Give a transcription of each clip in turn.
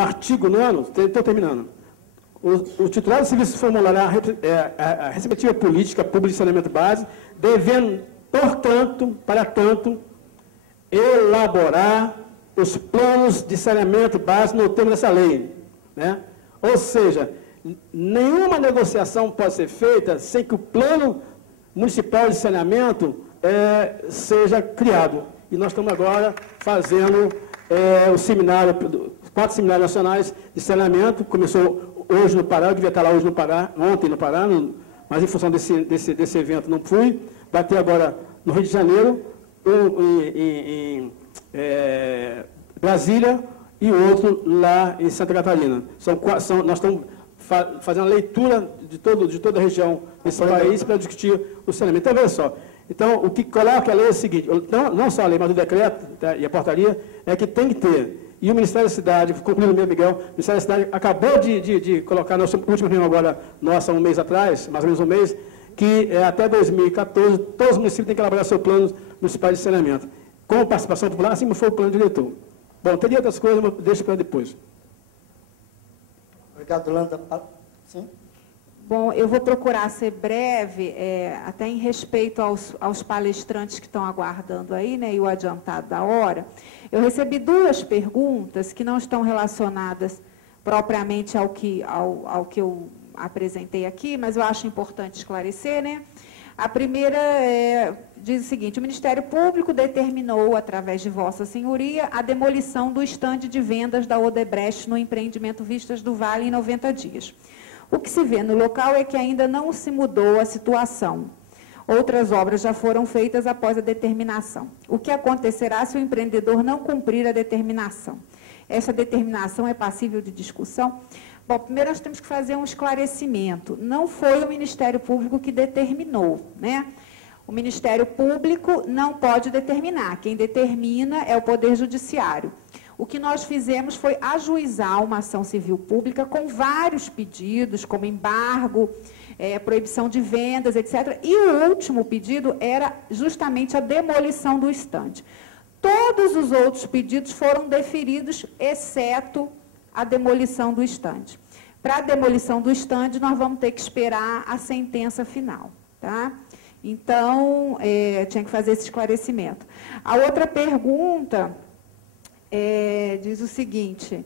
artigo 9º, estou terminando. O titular do serviço formulará a respectiva política pública de saneamento básico, devendo, portanto, para tanto, elaborar os planos de saneamento básico no termo dessa lei. Né? Ou seja, nenhuma negociação pode ser feita sem que o plano municipal de saneamento seja criado. E nós estamos agora fazendo o seminário, 4 seminários nacionais de saneamento, começou hoje no Pará, eu devia estar lá hoje no Pará, ontem no Pará, mas em função desse evento não fui. Vai ter agora no Rio de Janeiro, em Brasília e outro lá em Santa Catarina. Nós estamos fazendo a leitura de toda a região desse país para discutir o saneamento. Então, veja só. Então, o que coloca a lei é o seguinte, não só a lei, mas o decreto e a portaria, é que tem que ter. E o Ministério da Cidade, concluindo mesmo, Miguel, o Ministério da Cidade acabou de colocar, na última reunião agora, nossa, um mês atrás, mais ou menos um mês, que até 2014, todos os municípios têm que elaborar seu plano municipal de saneamento, com participação popular, assim como foi o plano diretor. Bom, teria outras coisas, mas deixo para depois. Obrigado, Landa. Sim. Bom, eu vou procurar ser breve, até em respeito aos palestrantes que estão aguardando aí, né, e o adiantado da hora. Eu recebi 2 perguntas que não estão relacionadas propriamente ao que eu apresentei aqui, mas eu acho importante esclarecer, né? A primeira diz o seguinte: o Ministério Público determinou, através de Vossa Senhoria, a demolição do estande de vendas da Odebrecht no empreendimento Vistas do Vale em 90 dias. O que se vê no local é que ainda não se mudou a situação. Outras obras já foram feitas após a determinação. O que acontecerá se o empreendedor não cumprir a determinação? Essa determinação é passível de discussão? Bom, primeiro nós temos que fazer um esclarecimento. Não foi o Ministério Público que determinou, né? O Ministério Público não pode determinar. Quem determina é o Poder Judiciário. O que nós fizemos foi ajuizar uma ação civil pública com vários pedidos, como embargo, proibição de vendas, etc. E o último pedido era justamente a demolição do estande. Todos os outros pedidos foram deferidos, exceto a demolição do estande. Para a demolição do estande, nós vamos ter que esperar a sentença final, tá? Então, tinha que fazer esse esclarecimento. A outra pergunta diz o seguinte: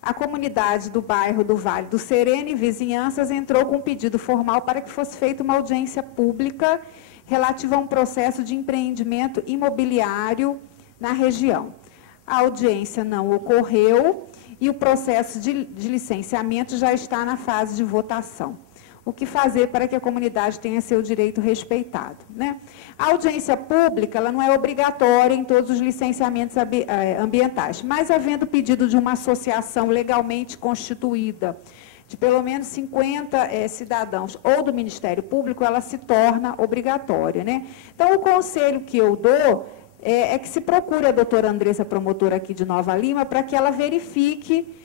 a comunidade do bairro do Vale do Sereno e vizinhanças entrou com um pedido formal para que fosse feita uma audiência pública relativa a um processo de empreendimento imobiliário na região. A audiência não ocorreu e o processo de licenciamento já está na fase de votação. O que fazer para que a comunidade tenha seu direito respeitado, né? A audiência pública ela não é obrigatória em todos os licenciamentos ambientais, mas havendo pedido de uma associação legalmente constituída, de pelo menos 50 cidadãos ou do Ministério Público, ela se torna obrigatória, né? Então, o conselho que eu dou é que se procure a doutora Andressa, promotora aqui de Nova Lima, para que ela verifique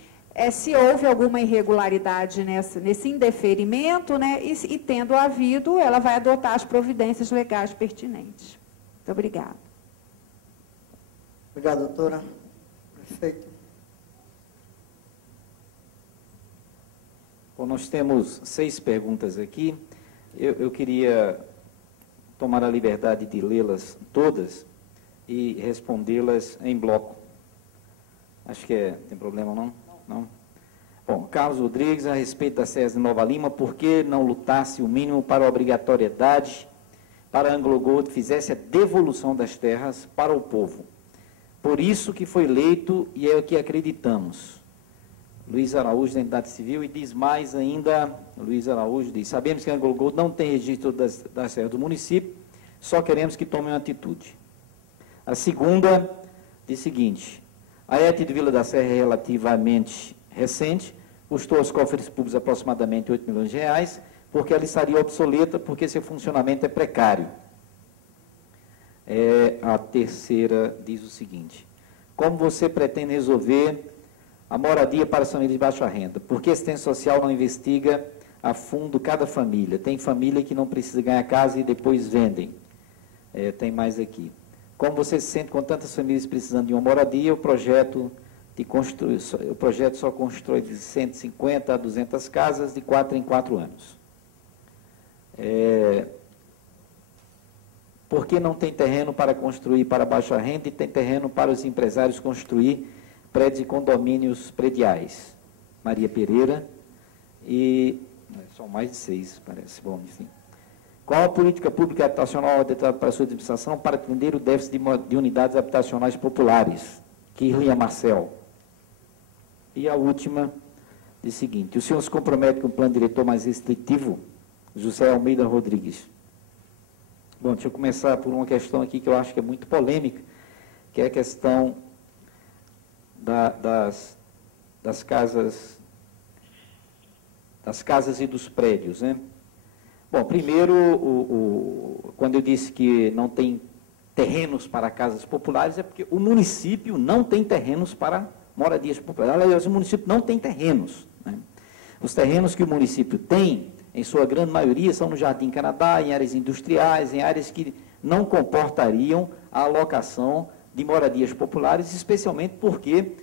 se houve alguma irregularidade nesse indeferimento, né, e tendo havido, ela vai adotar as providências legais pertinentes. Muito obrigada. Obrigado, doutora. Perfeito. Bom, nós temos 6 perguntas aqui. Eu queria tomar a liberdade de lê-las todas e respondê-las em bloco. Acho que tem problema, não? Não? Bom, Carlos Rodrigues, a respeito da SES de Nova Lima, por que não lutasse o mínimo para a obrigatoriedade para a Anglo Gold fizesse a devolução das terras para o povo? Por isso que foi eleito e é o que acreditamos. Luiz Araújo, da Entidade Civil, e diz mais ainda, Luiz Araújo diz: sabemos que a Anglo Gold não tem registro das terras do município, só queremos que tomem uma atitude. A segunda diz o seguinte: a ET de Vila da Serra é relativamente recente, custou aos cofres públicos aproximadamente 8 milhões de reais, porque ela estaria obsoleta, porque seu funcionamento é precário. A terceira diz o seguinte: como você pretende resolver a moradia para as famílias de baixa renda? Por que a assistência social não investiga a fundo cada família? Tem família que não precisa ganhar casa e depois vendem. Tem mais aqui. Como você se sente com tantas famílias precisando de uma moradia, o projeto o projeto só constrói de 150 a 200 casas de 4 em 4 anos. Por que não tem terreno para construir para baixa renda e tem terreno para os empresários construir prédios e condomínios prediais? Maria Pereira e... São mais de 6, parece. Bom, enfim. Qual a política pública habitacional adequada para a sua administração para atender o déficit de unidades habitacionais populares? Kirlia Marcel. E a última, diz o seguinte: o senhor se compromete com um plano diretor mais restritivo? José Almeida Rodrigues. Bom, deixa eu começar por uma questão aqui que eu acho que é muito polêmica, que é a questão das casas e dos prédios, né? Bom, primeiro, quando eu disse que não tem terrenos para casas populares, é porque o município não tem terrenos para moradias populares. Aliás, o município não tem terrenos, né? Os terrenos que o município tem, em sua grande maioria, são no Jardim Canadá, em áreas industriais, em áreas que não comportariam a alocação de moradias populares, especialmente porque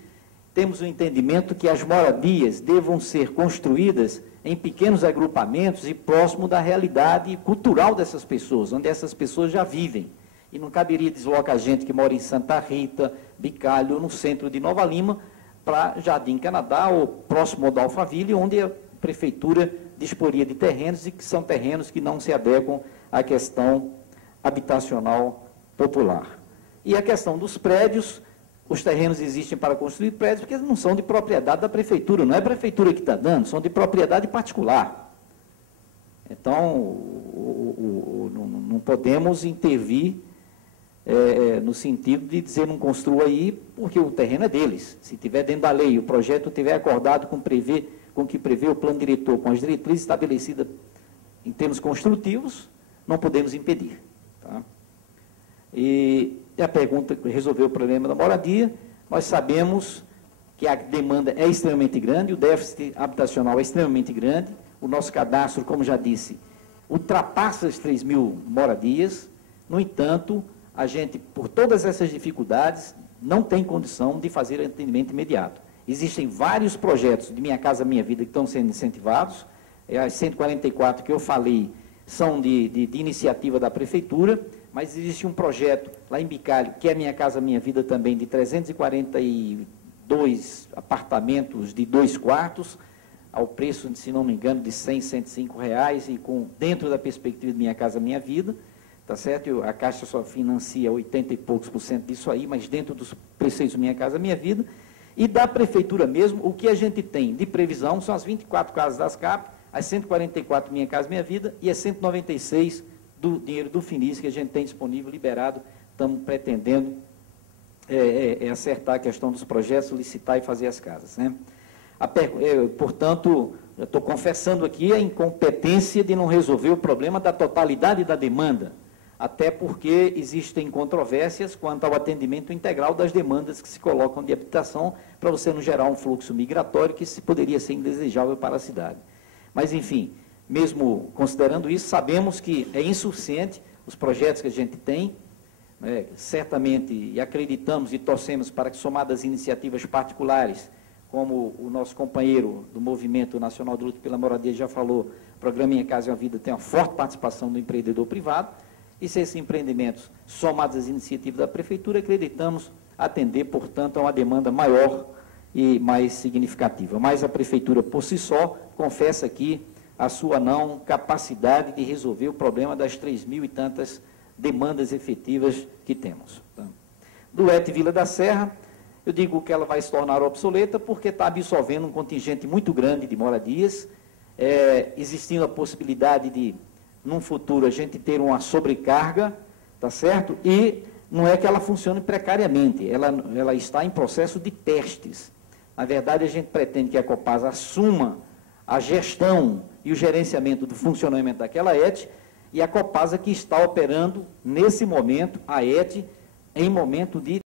temos o entendimento que as moradias devam ser construídas em pequenos agrupamentos e próximo da realidade cultural dessas pessoas, onde essas pessoas já vivem. E não caberia deslocar gente que mora em Santa Rita, Bicalho, no centro de Nova Lima, para Jardim Canadá ou próximo ao Alphaville, onde a prefeitura disporia de terrenos e que são terrenos que não se adequam à questão habitacional popular. E a questão dos prédios, os terrenos existem para construir prédios porque não são de propriedade da prefeitura, não é a prefeitura que está dando, são de propriedade particular. Então, não podemos intervir no sentido de dizer não construa aí, porque o terreno é deles. Se estiver dentro da lei, o projeto estiver acordado com o que prevê o plano diretor, com as diretrizes estabelecidas em termos construtivos, não podemos impedir. Tá? E a pergunta resolveu o problema da moradia. Nós sabemos que a demanda é extremamente grande, o déficit habitacional é extremamente grande, o nosso cadastro, como já disse, ultrapassa as 3 mil moradias. No entanto, a gente, por todas essas dificuldades, não tem condição de fazer atendimento imediato. Existem vários projetos de Minha Casa Minha Vida que estão sendo incentivados. As 144 que eu falei são de iniciativa da prefeitura, mas existe um projeto lá em Bicalho, que é Minha Casa Minha Vida também, de 342 apartamentos de 2 quartos, ao preço, se não me engano, de R$ 100, R$ 105, e dentro da perspectiva de Minha Casa Minha Vida, tá certo? A Caixa só financia 80 e poucos % disso aí, mas dentro dos preceitos Minha Casa Minha Vida. E da prefeitura mesmo, o que a gente tem de previsão são as 24 casas das CAP, as 144 Minha Casa Minha Vida e as 196 do dinheiro do FINIS que a gente tem disponível, liberado. Estamos pretendendo acertar a questão dos projetos, licitar e fazer as casas, né? Portanto, eu estou confessando aqui a incompetência de não resolver o problema da totalidade da demanda, até porque existem controvérsias quanto ao atendimento integral das demandas que se colocam de habitação, para você não gerar um fluxo migratório que poderia ser indesejável para a cidade. Mas, enfim, mesmo considerando isso, sabemos que é insuficiente os projetos que a gente tem, né, certamente, e acreditamos e torcemos para que, somadas iniciativas particulares, como o nosso companheiro do Movimento Nacional de Luta pela Moradia já falou, o programa Minha Casa Minha Vida tem uma forte participação do empreendedor privado, e se esses empreendimentos, somados às iniciativas da prefeitura, acreditamos atender, portanto, a uma demanda maior e mais significativa. Mas a prefeitura, por si só, confessa aqui a sua não capacidade de resolver o problema das 3 mil e tantas demandas efetivas que temos. Do ET Vila da Serra, eu digo que ela vai se tornar obsoleta porque está absorvendo um contingente muito grande de moradias, existindo a possibilidade de, num futuro, a gente ter uma sobrecarga, tá certo? E não é que ela funcione precariamente, ela está em processo de testes. Na verdade, a gente pretende que a Copasa assuma a gestão e o gerenciamento do funcionamento daquela ET, e a Copasa que está operando, nesse momento, a ET, em momento de